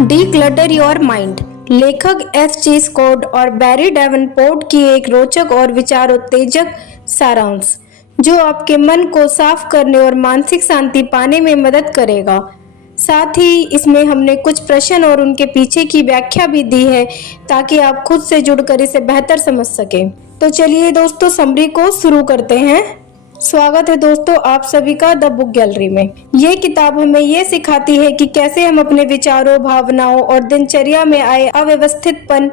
Declutter your mind, लेखक SG. Scott और बैरी Davenport की एक रोचक और विचारोत्तेजक सारांश जो आपके मन को साफ करने और मानसिक शांति पाने में मदद करेगा। साथ ही इसमें हमने कुछ प्रश्न और उनके पीछे की व्याख्या भी दी है ताकि आप खुद से जुड़कर इसे बेहतर समझ सकें। तो चलिए दोस्तों, समरी को शुरू करते हैं। स्वागत है दोस्तों आप सभी का द बुक गैलरी में। ये किताब हमें ये सिखाती है कि कैसे हम अपने विचारों, भावनाओं और दिनचर्या में आए अव्यवस्थितपन,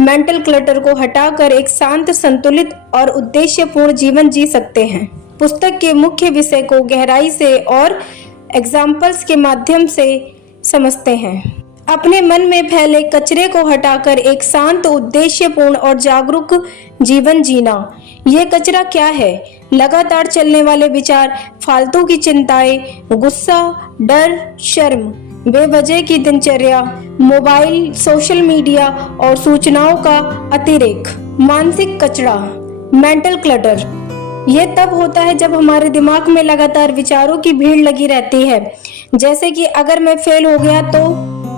मेंटल क्लटर को हटाकर एक शांत, संतुलित और उद्देश्यपूर्ण जीवन जी सकते हैं। पुस्तक के मुख्य विषय को गहराई से और एग्जाम्पल्स के माध्यम से समझते हैं। अपने मन में फैले कचरे को हटाकर एक शांत, उद्देश्यपूर्ण और जागरूक जीवन जीना। ये कचरा क्या है? लगातार चलने वाले विचार, फालतू की चिंताएं, गुस्सा, डर, शर्म, बेवजह की दिनचर्या, मोबाइल, सोशल मीडिया और सूचनाओं का अतिरेक। मानसिक कचरा, मेंटल क्लटर, ये तब होता है जब हमारे दिमाग में लगातार विचारों की भीड़ लगी रहती है। जैसे कि अगर मैं फेल हो गया तो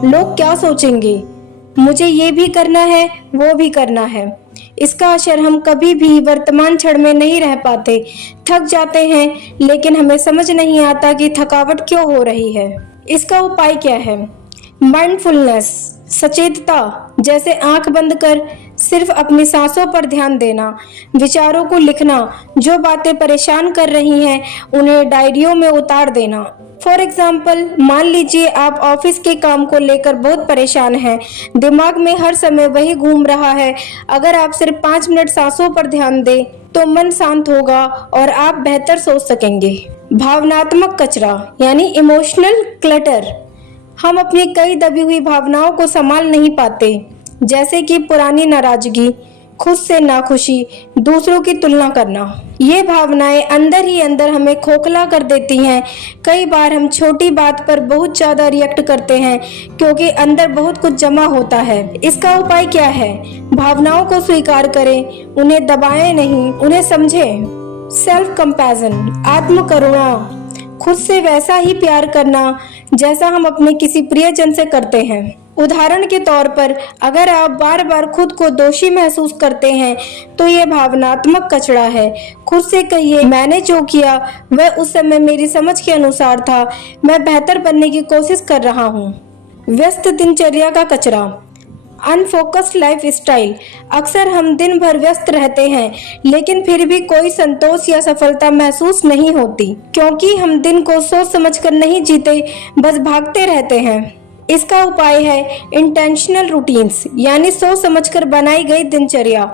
लोग क्या सोचेंगे, मुझे ये भी करना है, वो भी करना है। इसका असर हम कभी भी वर्तमान क्षण में नहीं रह पाते, थक जाते हैं, लेकिन हमें समझ नहीं आता कि थकावट क्यों हो रही है। इसका उपाय क्या है? माइंडफुलनेस, सचेतता, जैसे आंख बंद कर सिर्फ अपनी सांसों पर ध्यान देना, विचारों को लिखना, जो बातें परेशान कर रही हैं उन्हें डायरियों में उतार देना। फॉर एग्जाम्पल, मान लीजिए आप ऑफिस के काम को लेकर बहुत परेशान हैं, दिमाग में हर समय वही घूम रहा है। अगर आप सिर्फ 5 मिनट सांसों पर ध्यान दें तो मन शांत होगा और आप बेहतर सोच सकेंगे। भावनात्मक कचरा यानी इमोशनल क्लटर, हम अपनी कई दबी हुई भावनाओं को संभाल नहीं पाते, जैसे कि पुरानी नाराजगी, खुद से नाखुशी, दूसरों की तुलना करना। ये भावनाएं अंदर ही अंदर हमें खोखला कर देती हैं। कई बार हम छोटी बात पर बहुत ज्यादा रिएक्ट करते हैं क्योंकि अंदर बहुत कुछ जमा होता है। इसका उपाय क्या है? भावनाओं को स्वीकार करें, उन्हें दबाएं नहीं, उन्हें समझें। सेल्फ कंपैशन, आत्म करुणा, खुद से वैसा ही प्यार करना जैसा हम अपने किसी प्रियजन से करते हैं। उदाहरण के तौर पर, अगर आप बार बार खुद को दोषी महसूस करते हैं तो ये भावनात्मक कचरा है। खुद से कहिए, मैंने जो किया वह उस समय मेरी समझ के अनुसार था, मैं बेहतर बनने की कोशिश कर रहा हूँ। व्यस्त दिनचर्या का कचरा, अनफोकस्ड लाइफ स्टाइल, अक्सर हम दिन भर व्यस्त रहते हैं लेकिन फिर भी कोई संतोष या सफलता महसूस नहीं होती क्योंकि हम दिन को सोच समझकर नहीं जीते, बस भागते रहते हैं। इसका उपाय है इंटेंशनल रूटीन्स यानी सोच समझकर बनाई गई दिनचर्या।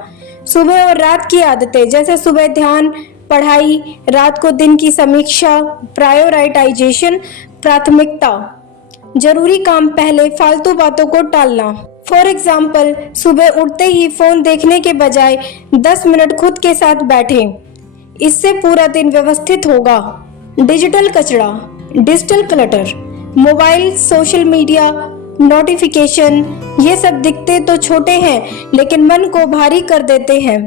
सुबह और रात की आदतें, जैसे सुबह ध्यान, पढ़ाई, रात को दिन की समीक्षा, प्रायोरिटाइजेशन, प्राथमिकता, जरूरी काम पहले, फालतू बातों को टालना। फॉर एग्जाम्पल, सुबह उठते ही फोन देखने के बजाय 10 मिनट खुद के साथ बैठें, इससे पूरा दिन व्यवस्थित होगा। डिजिटल कचरा, digital clutter, mobile, social media, notification, ये सब दिखते तो छोटे हैं लेकिन मन को भारी कर देते हैं।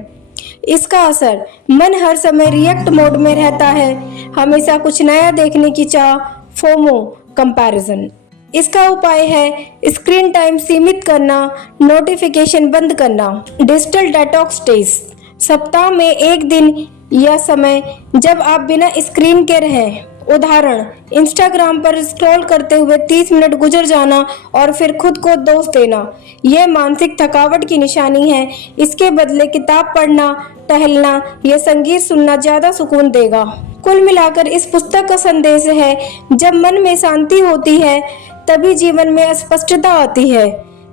इसका असर, मन हर समय रिएक्ट मोड में रहता है, हमेशा कुछ नया देखने की चाह, फोमो, कंपैरिजन। इसका उपाय है स्क्रीन टाइम सीमित करना, नोटिफिकेशन बंद करना। डिजिटल डेटॉक्स डेज, सप्ताह में एक दिन या समय जब आप बिना स्क्रीन के रहें। उदाहरण, इंस्टाग्राम पर स्क्रॉल करते हुए 30 मिनट गुजर जाना और फिर खुद को दोष देना, यह मानसिक थकावट की निशानी है। इसके बदले किताब पढ़ना, टहलना या संगीत सुनना ज्यादा सुकून देगा। कुल मिलाकर इस पुस्तक का संदेश है, जब मन में शांति होती है तभी जीवन में स्पष्टता आती है।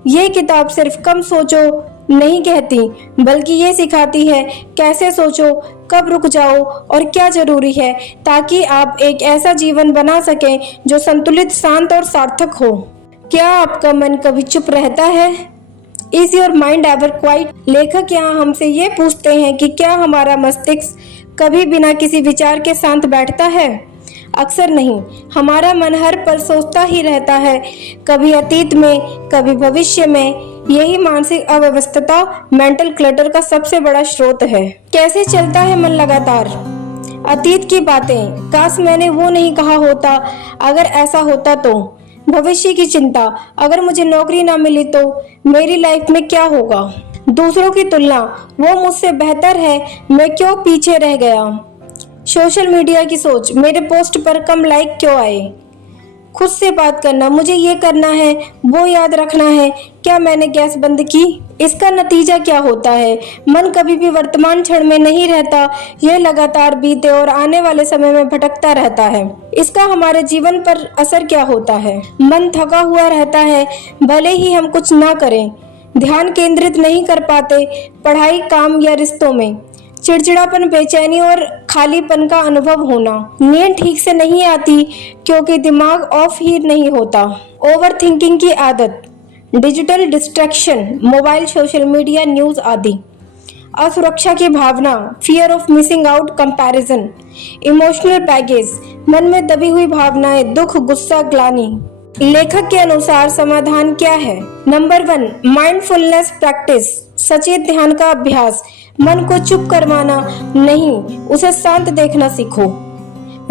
ये किताब सिर्फ कम सोचो नहीं कहती, बल्कि ये सिखाती है कैसे सोचो, कब रुक जाओ और क्या जरूरी है, ताकि आप एक ऐसा जीवन बना सकें जो संतुलित, शांत और सार्थक हो। क्या आपका मन कभी चुप रहता है? Is your mind ever quite? लेखक यहाँ हमसे ये पूछते हैं कि क्या हमारा मस्तिष्क कभी बिना किसी विचार के शांत बैठता है? अक्सर नहीं, हमारा मन हर पल सोचता ही रहता है, कभी अतीत में, कभी भविष्य में। यही मानसिक अव्यवस्था मेंटल क्लटर का सबसे बड़ा स्रोत है। कैसे चलता है मन लगातार? अतीत की बातें, काश मैंने वो नहीं कहा होता, अगर ऐसा होता तो। भविष्य की चिंता, अगर मुझे नौकरी ना मिली तो मेरी लाइफ में क्या होगा। दूसरों की तुलना, वो मुझसे बेहतर है, मैं क्यों पीछे रह गया। सोशल मीडिया की सोच, मेरे पोस्ट पर कम लाइक क्यों आए। खुद से बात करना, मुझे ये करना है, वो याद रखना है, क्या मैंने गैस बंद की। इसका नतीजा क्या होता है, मन कभी भी वर्तमान क्षण में नहीं रहता, यह लगातार बीते और आने वाले समय में भटकता रहता है। इसका हमारे जीवन पर असर क्या होता है, मन थका हुआ रहता है, भले ही हम कुछ ना करें, ध्यान केंद्रित नहीं कर पाते, पढ़ाई, काम या रिश्तों में, चिड़चिड़ापन, बेचैनी और खालीपन का अनुभव होना, नींद ठीक से नहीं आती क्योंकि दिमाग ऑफ ही नहीं होता, ओवर थिंकिंग की आदत, digital distraction, mobile, social media, news आदि, असुरक्षा की भावना, fear of missing out, comparison, emotional baggage, मन में दबी हुई भावनाएं, दुख, गुस्सा, ग्लानि। लेखक के अनुसार समाधान क्या है। नंबर 1, माइंडफुलनेस प्रैक्टिस, सचेत ध्यान का अभ्यास। मन को चुप करवाना नहीं, उसे शांत देखना सीखो।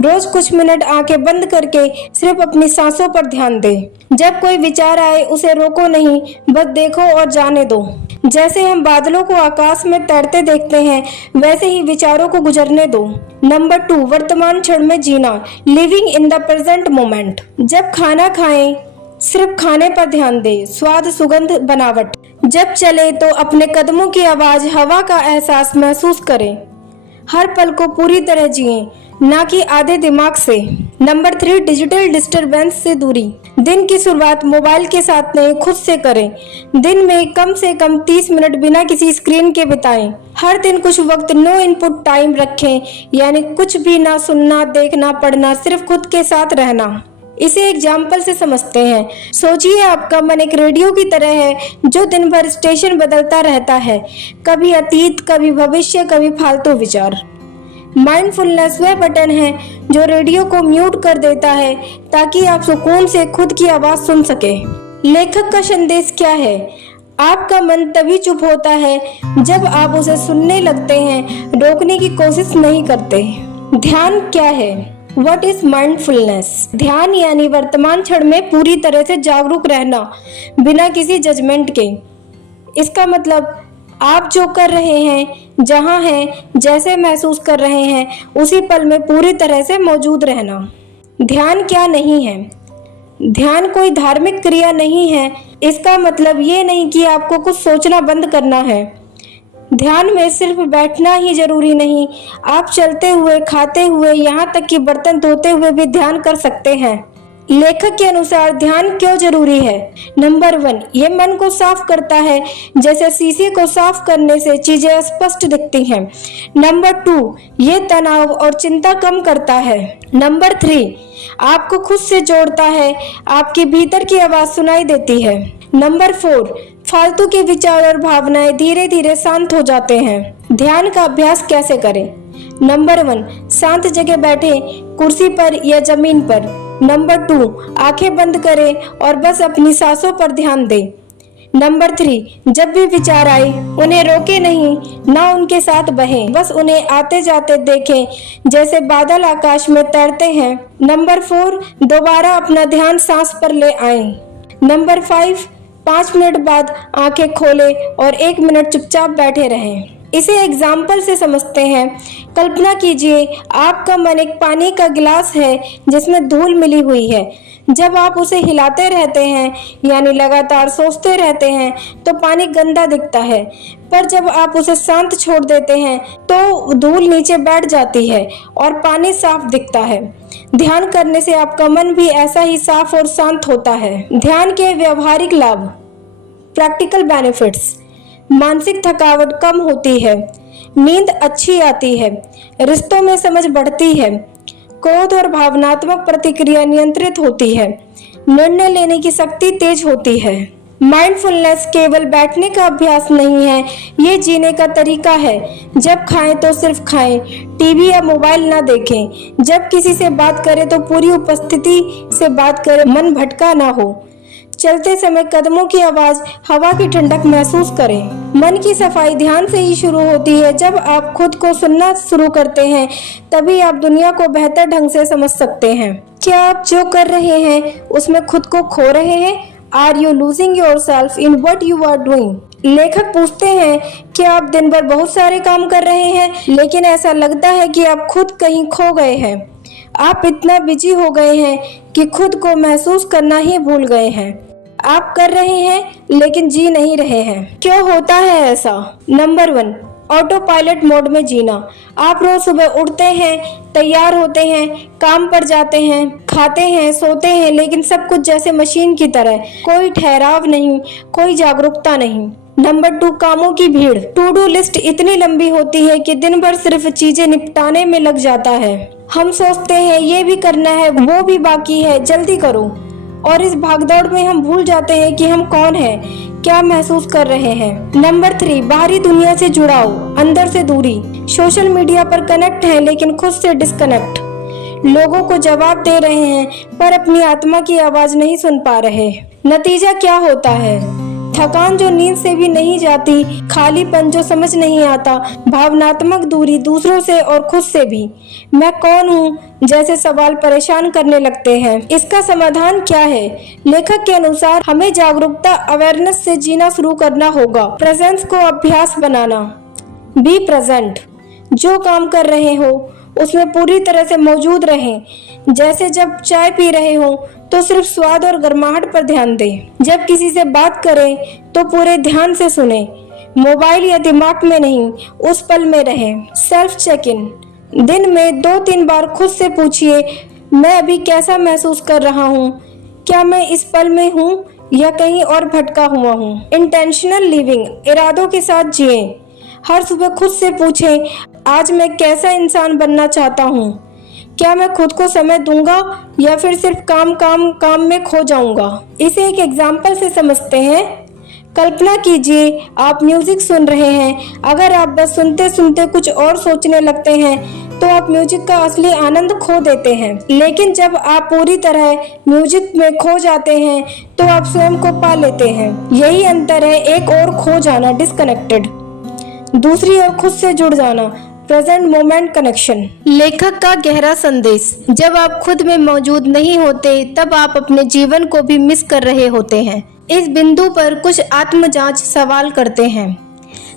रोज कुछ मिनट आंखें बंद करके सिर्फ अपनी सांसों पर ध्यान दें। जब कोई विचार आए उसे रोको नहीं, बस देखो और जाने दो। जैसे हम बादलों को आकाश में तैरते देखते हैं, वैसे ही विचारों को गुजरने दो। नंबर 2, वर्तमान क्षण में जीना, living in the present moment. जब खाना खाएं, सिर्फ खाने पर ध्यान दें, स्वाद, सुगंध, बनावट। जब चले तो अपने कदमों की आवाज, हवा का एहसास महसूस करें। हर पल को पूरी तरह जिएं, ना कि आधे दिमाग से। नंबर 3, डिजिटल डिस्टरबेंस से दूरी। दिन की शुरुआत मोबाइल के साथ नहीं, खुद से करें। दिन में कम से कम 30 मिनट बिना किसी स्क्रीन के बिताएं। हर दिन कुछ वक्त नो इनपुट टाइम रखें, यानी कुछ भी ना सुनना, देखना, पढ़ना, सिर्फ खुद के साथ रहना। इसे एग्जाम्पल से समझते हैं। सोचिए आपका मन एक रेडियो की तरह है जो दिन भर स्टेशन बदलता रहता है, कभी अतीत, कभी भविष्य, कभी फालतू विचार। माइंडफुलनेस वह बटन है जो रेडियो को म्यूट कर देता है ताकि आप सुकून से खुद की आवाज सुन सके। लेखक का संदेश क्या है। आपका मन तभी चुप होता है जब आप उसे सुनने लगते हैं, रोकने की कोशिश नहीं करते। ध्यान क्या है। What is mindfulness? ध्यान यानी वर्तमान क्षण में पूरी तरह से जागरूक रहना, बिना किसी जजमेंट के। इसका मतलब आप जो कर रहे हैं, जहां हैं, जैसे महसूस कर रहे हैं, उसी पल में पूरी तरह से मौजूद रहना। ध्यान क्या नहीं है। ध्यान कोई धार्मिक क्रिया नहीं है। इसका मतलब ये नहीं कि आपको कुछ सोचना बंद करना है। ध्यान में सिर्फ बैठना ही जरूरी नहीं, आप चलते हुए, खाते हुए, यहाँ तक कि बर्तन धोते हुए भी ध्यान कर सकते हैं। लेखक के अनुसार ध्यान क्यों जरूरी है। नंबर 1, ये मन को साफ करता है, जैसे शीशे को साफ करने से चीजें स्पष्ट दिखती हैं। नंबर 2, ये तनाव और चिंता कम करता है। नंबर 3, आपको खुद से जोड़ता है, आपके भीतर की आवाज सुनाई देती है। नंबर 4, फालतू के विचार और भावनाएं धीरे धीरे शांत हो जाते हैं। ध्यान का अभ्यास कैसे करें। नंबर 1, शांत जगह बैठे, कुर्सी पर या जमीन पर। नंबर 2, आंखें बंद करें और बस अपनी सांसों पर ध्यान दें। नंबर 3, जब भी विचार आए उन्हें रोके नहीं, ना उनके साथ बहें, बस उन्हें आते जाते देखें, जैसे बादल आकाश में तैरते हैं। नंबर 4, दोबारा अपना ध्यान सांस पर ले आएं। नंबर 5, 5 मिनट बाद आंखें खोलें और 1 मिनट चुपचाप बैठे रहें। इसे एग्जाम्पल से समझते हैं। कल्पना कीजिए आपका मन एक पानी का गिलास है जिसमें धूल मिली हुई है। जब आप उसे हिलाते रहते हैं, यानी लगातार सोचते रहते हैं, तो पानी गंदा दिखता है, पर जब आप उसे शांत छोड़ देते हैं तो धूल नीचे बैठ जाती है और पानी साफ दिखता है। ध्यान करने से आपका मन भी ऐसा ही साफ और शांत होता है। ध्यान के व्यवहारिक लाभ, प्रैक्टिकल बेनिफिट्स। मानसिक थकावट कम होती है, नींद अच्छी आती है, रिश्तों में समझ बढ़ती है, क्रोध और भावनात्मक प्रतिक्रिया नियंत्रित होती है, निर्णय लेने की शक्ति तेज होती है। माइंडफुलनेस केवल बैठने का अभ्यास नहीं है, ये जीने का तरीका है। जब खाएं तो सिर्फ खाएं, टीवी या मोबाइल ना देखें। जब किसी से बात करें तो पूरी उपस्थिति से बात करें, मन भटका ना हो। चलते समय कदमों की आवाज, हवा की ठंडक महसूस करें। मन की सफाई ध्यान से ही शुरू होती है। जब आप खुद को सुनना शुरू करते हैं, तभी आप दुनिया को बेहतर ढंग से समझ सकते हैं। क्या आप जो कर रहे हैं उसमें खुद को खो रहे हैं? Are you losing yourself in what you are doing? लेखक पूछते हैं कि आप दिन भर बहुत सारे काम कर रहे हैं, लेकिन ऐसा लगता है कि आप खुद कहीं खो गए हैं। आप इतना बिजी हो गए हैं कि खुद को महसूस करना ही भूल गए हैं। आप कर रहे हैं लेकिन जी नहीं रहे हैं। क्यों होता है ऐसा? नंबर 1, ऑटो पायलट मोड में जीना। आप रोज सुबह उठते हैं, तैयार होते हैं, काम पर जाते हैं, खाते हैं, सोते हैं, लेकिन सब कुछ जैसे मशीन की तरह। कोई ठहराव नहीं, कोई जागरूकता नहीं। नंबर 2, कामों की भीड़। टू डू लिस्ट इतनी लंबी होती है कि दिन भर सिर्फ चीजें निपटाने में लग जाता है। हम सोचते हैं ये भी करना है, वो भी बाकी है, जल्दी करो। और इस भागदौड़ में हम भूल जाते हैं कि हम कौन हैं, क्या महसूस कर रहे हैं। नंबर 3, बाहरी दुनिया से जुड़ाव, अंदर से दूरी। सोशल मीडिया पर कनेक्ट है लेकिन खुद से डिस्कनेक्ट। लोगों को जवाब दे रहे हैं पर अपनी आत्मा की आवाज नहीं सुन पा रहे। नतीजा क्या होता है? थकान जो नींद से भी नहीं जाती, खालीपन जो समझ नहीं आता, भावनात्मक दूरी दूसरों से और खुद से भी। मैं कौन हूँ जैसे सवाल परेशान करने लगते हैं। इसका समाधान क्या है? लेखक के अनुसार हमें जागरूकता, अवेयरनेस से जीना शुरू करना होगा। प्रेजेंस को अभ्यास बनाना। Be present. जो काम कर रहे हो उसमें पूरी तरह से मौजूद रहें। जैसे जब चाय पी रहे हो तो सिर्फ स्वाद और गर्माहट पर ध्यान दें। जब किसी से बात करें तो पूरे ध्यान से सुने, मोबाइल या दिमाग में नहीं, उस पल में रहें। Self check in. दिन में 2-3 बार खुद से पूछिए, मैं अभी कैसा महसूस कर रहा हूँ? क्या मैं इस पल में हूँ या कहीं और भटका हुआ हूँ? Intentional living. इरादों के साथ जिए। हर सुबह खुद से पूछें, आज मैं कैसा इंसान बनना चाहता हूँ? क्या मैं खुद को समय दूंगा या फिर सिर्फ काम में खो जाऊंगा? इसे एक एग्जाम्पल से समझते हैं। कल्पना कीजिए आप म्यूजिक सुन रहे हैं। अगर आप बस सुनते सुनते कुछ और सोचने लगते हैं तो आप म्यूजिक का असली आनंद खो देते हैं। लेकिन जब आप पूरी तरह म्यूजिक में खो जाते हैं तो आप स्वयं को पा लेते हैं। यही अंतर है, एक और खो जाना डिस्कनेक्टेड, दूसरी ओर खुद से जुड़ जाना प्रेजेंट मोमेंट कनेक्शन। लेखक का गहरा संदेश। जब आप खुद में मौजूद नहीं होते तब आप अपने जीवन को भी मिस कर रहे होते हैं। इस बिंदु पर कुछ आत्म जांच सवाल करते हैं।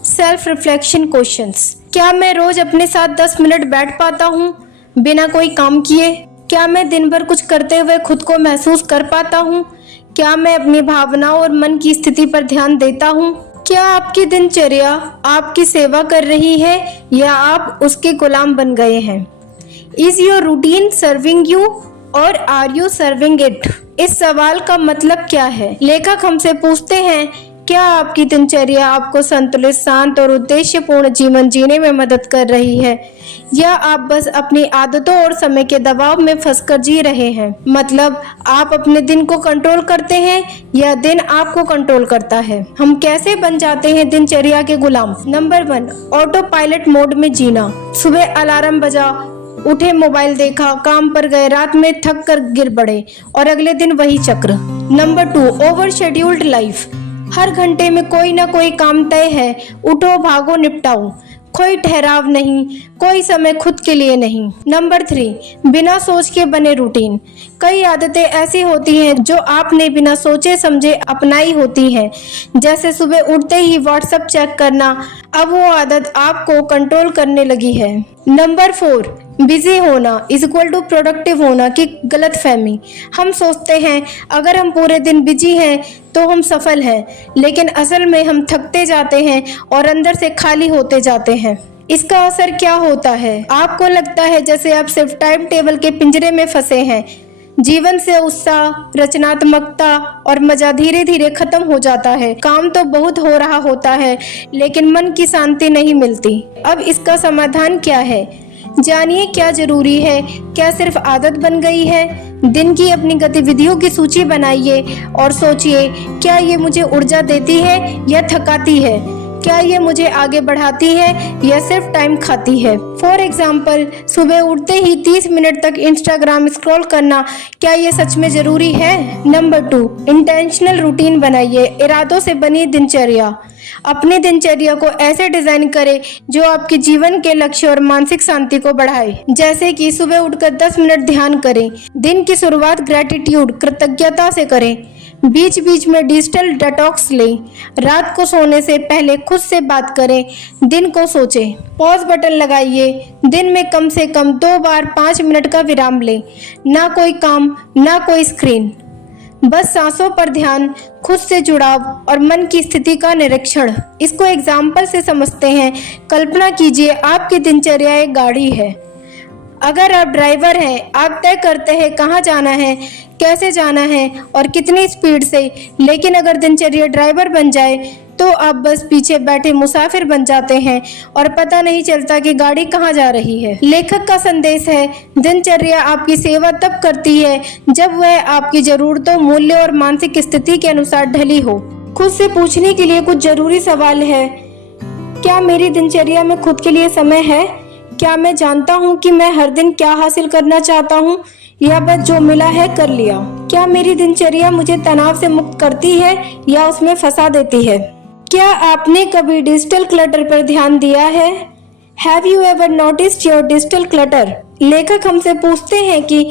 Self reflection questions. क्या मैं रोज अपने साथ 10 मिनट बैठ पाता हूँ बिना कोई काम किए? क्या मैं दिन भर कुछ करते हुए खुद को महसूस कर पाता हूँ? क्या मैं अपनी भावनाओं और मन की स्थिति पर ध्यान देता हूँ? क्या आपकी दिनचर्या आपकी सेवा कर रही है या आप उसके गुलाम बन गए हैं? Is your routine serving you और आर यू सर्विंग इट? इस सवाल का मतलब क्या है? लेखक हमसे पूछते हैं, क्या आपकी दिनचर्या आपको संतुलित, शांत और उद्देश्यपूर्ण जीवन जीने में मदद कर रही है या आप बस अपनी आदतों और समय के दबाव में फंसकर जी रहे हैं? मतलब आप अपने दिन को कंट्रोल करते हैं या दिन आपको कंट्रोल करता है? हम कैसे बन जाते हैं दिनचर्या के गुलाम? नंबर 1, ऑटो पायलट मोड में जीना। सुबह अलार्म बजा, उठे, मोबाइल देखा, काम पर गए, रात में थक कर गिर पड़े और अगले दिन वही चक्र। Number 2, over scheduled life. हर घंटे में कोई ना कोई काम तय है, उठो, भागो, निपटाओ। कोई ठहराव नहीं, कोई समय खुद के लिए नहीं। नंबर 3, बिना सोच के बने रूटीन। कई आदतें ऐसी होती हैं जो आपने बिना सोचे समझे अपनाई होती हैं, जैसे सुबह उठते ही व्हाट्सएप चेक करना। अब वो आदत आपको कंट्रोल करने लगी है। नंबर 4, बिजी होना इज इक्वल टू प्रोडक्टिव होना की गलतफहमी। हम सोचते हैं अगर हम पूरे दिन बिजी हैं तो हम सफल हैं, लेकिन असल में हम थकते जाते हैं और अंदर से खाली होते जाते हैं। इसका असर क्या होता है? आपको लगता है जैसे आप सिर्फ टाइम टेबल के पिंजरे में फंसे हैं। जीवन से उत्साह, रचनात्मकता और मजा धीरे धीरे खत्म हो जाता है। काम तो बहुत हो रहा होता है लेकिन मन की शांति नहीं मिलती। अब इसका समाधान क्या है? जानिए क्या जरूरी है। क्या सिर्फ आदत बन गई है? दिन की अपनी गतिविधियों की सूची बनाइए और सोचिए, क्या ये मुझे ऊर्जा देती है या थकाती है? क्या ये मुझे आगे बढ़ाती है या सिर्फ टाइम खाती है? फॉर एग्जाम्पल, सुबह उठते ही 30 मिनट तक इंस्टाग्राम स्क्रॉल करना, क्या ये सच में जरूरी है? नंबर 2, इंटेंशनल रूटीन बनाइए, इरादों से बनी दिनचर्या। अपनी दिनचर्या को ऐसे डिजाइन करें जो आपके जीवन के लक्ष्य और मानसिक शांति को बढ़ाए। जैसे कि सुबह उठकर 10 मिनट ध्यान करें, दिन की शुरुआत ग्रेटिट्यूड कृतज्ञता से करें, बीच बीच में डिजिटल डिटॉक्स लें, रात को सोने से पहले खुद से बात करें, दिन को सोचें, पॉज बटन लगाइए, दिन में कम से कम 2 बार 5 मिनट का विराम लें, ना कोई काम ना कोई स्क्रीन, बस सांसों पर ध्यान, खुद से जुड़ाव और मन की स्थिति का निरीक्षण। इसको एग्जाम्पल से समझते हैं। कल्पना कीजिए आपकी दिनचर्या एक गाड़ी है। अगर आप ड्राइवर हैं, आप तय करते हैं कहाँ जाना है, कैसे जाना है और कितनी स्पीड से। लेकिन अगर दिनचर्या ड्राइवर बन जाए तो आप बस पीछे बैठे मुसाफिर बन जाते हैं और पता नहीं चलता कि गाड़ी कहाँ जा रही है। लेखक का संदेश है, दिनचर्या आपकी सेवा तब करती है जब वह आपकी जरूरतों, मूल्यों और मानसिक स्थिति के अनुसार ढली हो। खुद से पूछने के लिए कुछ जरूरी सवाल है। क्या मेरी दिनचर्या में खुद के लिए समय है? क्या मैं जानता हूँ कि मैं हर दिन क्या हासिल करना चाहता हूँ या बस जो मिला है कर लिया? क्या मेरी दिनचर्या मुझे तनाव से मुक्त करती है या उसमें फंसा देती है? क्या आपने कभी डिजिटल क्लटर पर ध्यान दिया है? Have you ever noticed your digital clutter? लेखक हमसे पूछते हैं कि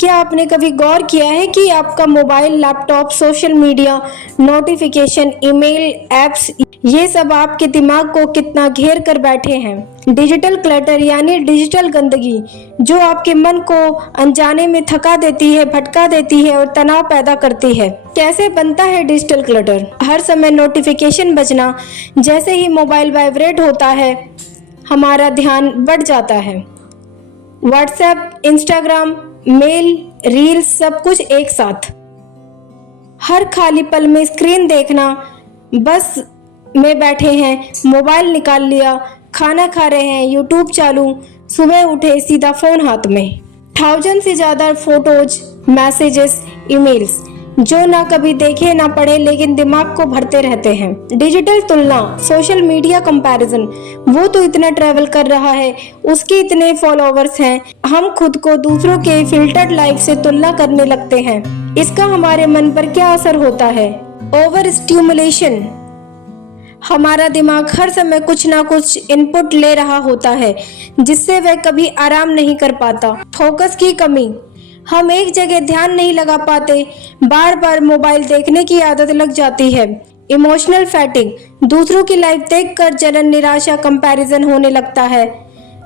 क्या आपने कभी गौर किया है कि आपका mobile, laptop, social media, notification, email, apps, ये सब आपके दिमाग को कितना घेर कर बैठे हैं। डिजिटल क्लटर यानी डिजिटल गंदगी जो आपके मन को अनजाने में थका देती है, भटका देती है और तनाव पैदा करती है। कैसे बनता है डिजिटल क्लटर? हर समय नोटिफिकेशन बजना, जैसे ही मोबाइल वाइब्रेट होता है हमारा ध्यान बढ़ जाता है। व्हाट्सएप, इंस्टाग्राम, मेल, रील्स, सब कुछ एक साथ। हर खाली पल में स्क्रीन देखना, बस में बैठे हैं, मोबाइल निकाल लिया, खाना खा रहे हैं, यूट्यूब चालू, सुबह उठे सीधा फोन हाथ में। 1000 से ज्यादा फोटोज, मैसेजेस, ईमेल्स जो ना कभी देखे ना पढ़े लेकिन दिमाग को भरते रहते हैं। डिजिटल तुलना, सोशल मीडिया कंपैरिजन, वो तो इतना ट्रैवल कर रहा है, उसके इतने फॉलोवर्स हैं, हम खुद को दूसरों के फिल्टर्ड लाइफ से तुलना करने लगते हैं। इसका हमारे मन पर क्या असर होता है? ओवर स्टिमुलेशन, हमारा दिमाग हर समय कुछ ना कुछ इनपुट ले रहा होता है जिससे वह कभी आराम नहीं कर पाता। फोकस की कमी, हम एक जगह ध्यान नहीं लगा पाते, बार बार मोबाइल देखने की आदत लग जाती है। इमोशनल फैटिग, दूसरों की लाइफ देखकर जलन, निराशा, कंपैरिजन होने लगता है।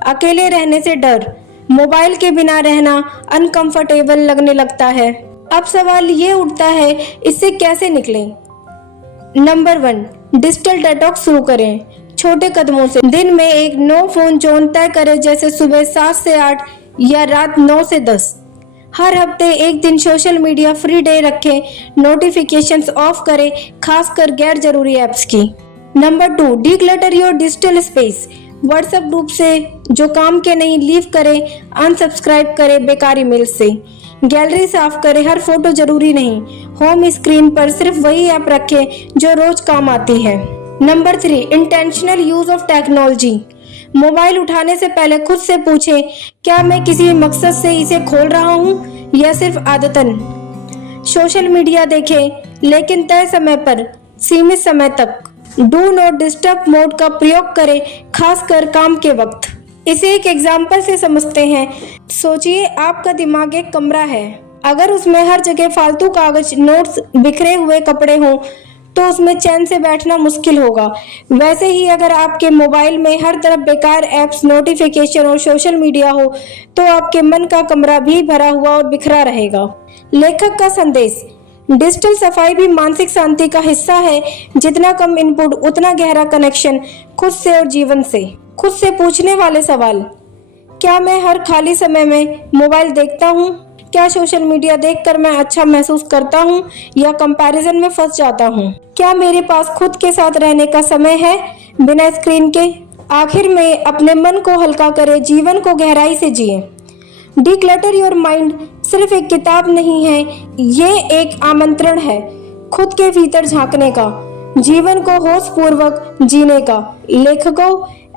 अकेले रहने से डर, मोबाइल के बिना रहना अनकंफर्टेबल लगने लगता है। अब सवाल ये उठता है, इससे कैसे निकलें? नंबर 1, डिजिटल डिटॉक्स शुरू करें छोटे कदमों से। दिन में एक नो फोन जोन तय करें, जैसे सुबह 7 से 8 या रात 9 से 10। हर हफ्ते एक दिन सोशल मीडिया फ्री डे रखें, नोटिफिकेशंस ऑफ करें, खासकर गैर जरूरी ऐप्स की। Number 2, declutter your digital space. WhatsApp group से जो काम के नहीं लीव करें, अनसब्सक्राइब करें बेकार ईमेल से। गैलरी साफ करें, हर फोटो जरूरी नहीं। होम स्क्रीन पर सिर्फ वही ऐप रखें जो रोज काम आती है। Number 3, intentional use of technology. Mobile उठाने से पहले खुद से पूछें, क्या मैं किसी मकसद से इसे खोल रहा हूँ या सिर्फ आदतन? सोशल मीडिया देखें लेकिन तय समय पर, सीमित समय तक। डू नॉट डिस्टर्ब मोड का प्रयोग करें, खासकर काम के वक्त। इसे एक एग्जाम्पल से समझते हैं। सोचिए आपका दिमाग एक कमरा है, अगर उसमें हर जगह फालतू कागज, नोट्स, बिखरे हुए कपड़े हों तो उसमें चैन से बैठना मुश्किल होगा। वैसे ही अगर आपके मोबाइल में हर तरफ बेकार ऐप्स, नोटिफिकेशन और सोशल मीडिया हो तो आपके मन का कमरा भी भरा हुआ और बिखरा रहेगा। लेखक का संदेश, डिजिटल सफाई भी मानसिक शांति का हिस्सा है। जितना कम इनपुट उतना गहरा कनेक्शन खुद से और जीवन से। खुद से पूछने वाले सवाल, क्या मैं हर खाली समय में मोबाइल देखता हूँ? क्या सोशल मीडिया देखकर मैं अच्छा महसूस करता हूँ या कंपैरिजन में फंस जाता हूँ? क्या मेरे पास खुद के साथ रहने का समय है बिना स्क्रीन के? आखिर में अपने मन को हल्का करें, जीवन को गहराई से जिए। डिक्लटर योर माइंड सिर्फ एक किताब नहीं है, ये एक आमंत्रण है खुद के भीतर झांकने का। जीवन को होशपूर्वक जीने का। लेखकों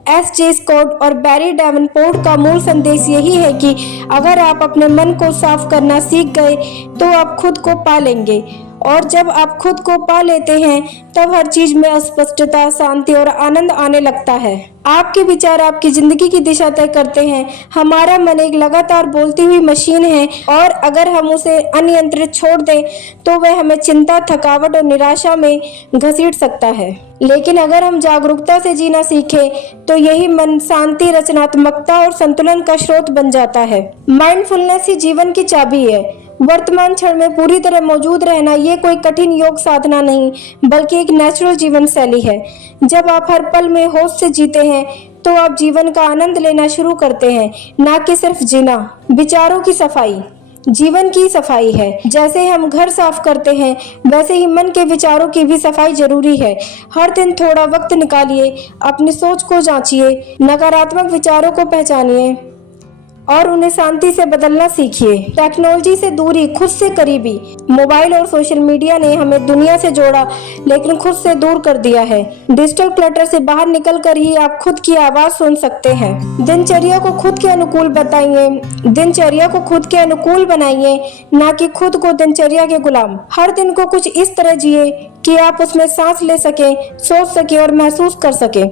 एस.जे. स्कॉट और बैरी डेवनपोर्ट का मूल संदेश यही है कि अगर आप अपने मन को साफ करना सीख गए तो आप खुद को पा लेंगे, और जब आप खुद को पा लेते हैं तब हर चीज में स्पष्टता, शांति और आनंद आने लगता है। आपके विचार आपकी जिंदगी की दिशा तय करते हैं। हमारा मन एक लगातार बोलती हुई मशीन है, और अगर हम उसे अनियंत्रित छोड़ दें तो वह हमें चिंता, थकावट और निराशा में घसीट सकता है। लेकिन अगर हम जागरूकता से जीना सीखें तो यही मन शांति, रचनात्मकता और संतुलन का स्रोत बन जाता है। माइंडफुलनेस ही जीवन की चाबी है। वर्तमान क्षण में पूरी तरह मौजूद रहना ये कोई कठिन योग साधना नहीं, बल्कि एक नेचुरल जीवन शैली है। जब आप हर पल में होश से जीते हैं तो आप जीवन का आनंद लेना शुरू करते हैं, ना कि सिर्फ जीना। विचारों की सफाई जीवन की सफाई है। जैसे हम घर साफ करते हैं, वैसे ही मन के विचारों की भी सफाई जरूरी है। हर दिन थोड़ा वक्त निकालिए, अपनी सोच को जांचिए, नकारात्मक विचारों को पहचानिए और उन्हें शांति से बदलना सीखिए। टेक्नोलॉजी से दूरी, खुद से करीबी। मोबाइल और सोशल मीडिया ने हमें दुनिया से जोड़ा, लेकिन खुद से दूर कर दिया है। डिजिटल क्लटर से बाहर निकलकर ही आप खुद की आवाज सुन सकते हैं। दिनचर्या को खुद के अनुकूल बनाइए, ना कि खुद को दिनचर्या के गुलाम। हर दिन को कुछ इस तरह जिए कि आप उसमें सांस ले सके, सोच सके और महसूस कर सके।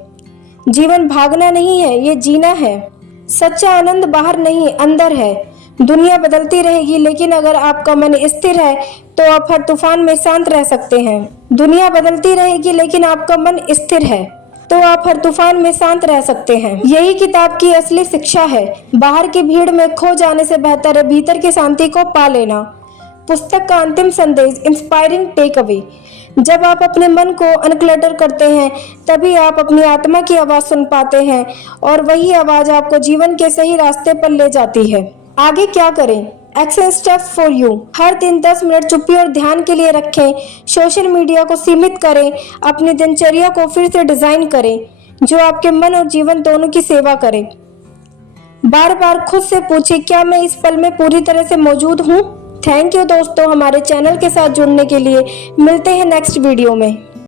जीवन भागना नहीं है, ये जीना है। सच्चा आनंद बाहर नहीं, अंदर है। दुनिया बदलती रहेगी, लेकिन अगर आपका मन स्थिर है तो आप हर तूफान में शांत रह सकते हैं। दुनिया बदलती रहेगी, लेकिन आपका मन स्थिर है तो आप हर तूफान में शांत रह सकते हैं। यही किताब की असली शिक्षा है। बाहर की भीड़ में खो जाने से बेहतर है भीतर की शांति को पा लेना। पुस्तक का अंतिम संदेश, इंस्पायरिंग टेक अवे। जब आप अपने मन को अनक्लटर करते हैं तभी आप अपनी आत्मा की आवाज सुन पाते हैं, और वही आवाज आपको जीवन के सही रास्ते पर ले जाती है। आगे क्या करें? Action steps for you. हर दिन 10 मिनट चुप्पी और ध्यान के लिए रखें। सोशल मीडिया को सीमित करें। अपनी दिनचर्या को फिर से डिजाइन करें जो आपके मन और जीवन दोनों की सेवा करे। बार बार खुद से पूछें, क्या मैं इस पल में पूरी तरह से मौजूद हूँ? थैंक यू दोस्तों, हमारे चैनल के साथ जुड़ने के लिए। मिलते हैं नेक्स्ट वीडियो में।